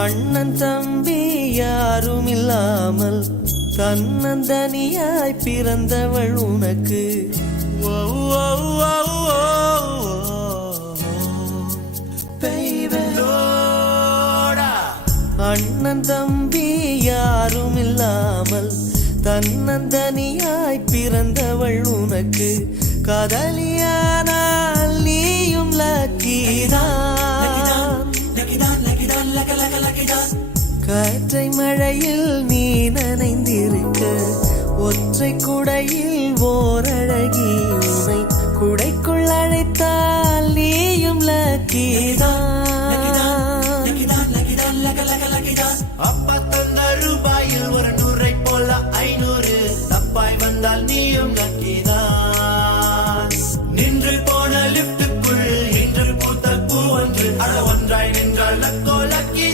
அண்ணன் தம்பி யாரும் இல்லாமல் தன்னந்தனியாய் பிறந்தவள் உனக்கு. அண்ணன் தம்பி யாரும் இல்லாமல் தன்னந்தனியாய் பிறந்தவள் உனக்கு. காதலியானால் நீயும் லக்கிதான். காற்றை மழையில் நீ நனைந்திருக்க, ஒற்றை குடையில் ஓரழகி உனை குடைக்குள் அழைத்தால் நீயும் லக்கிதான்.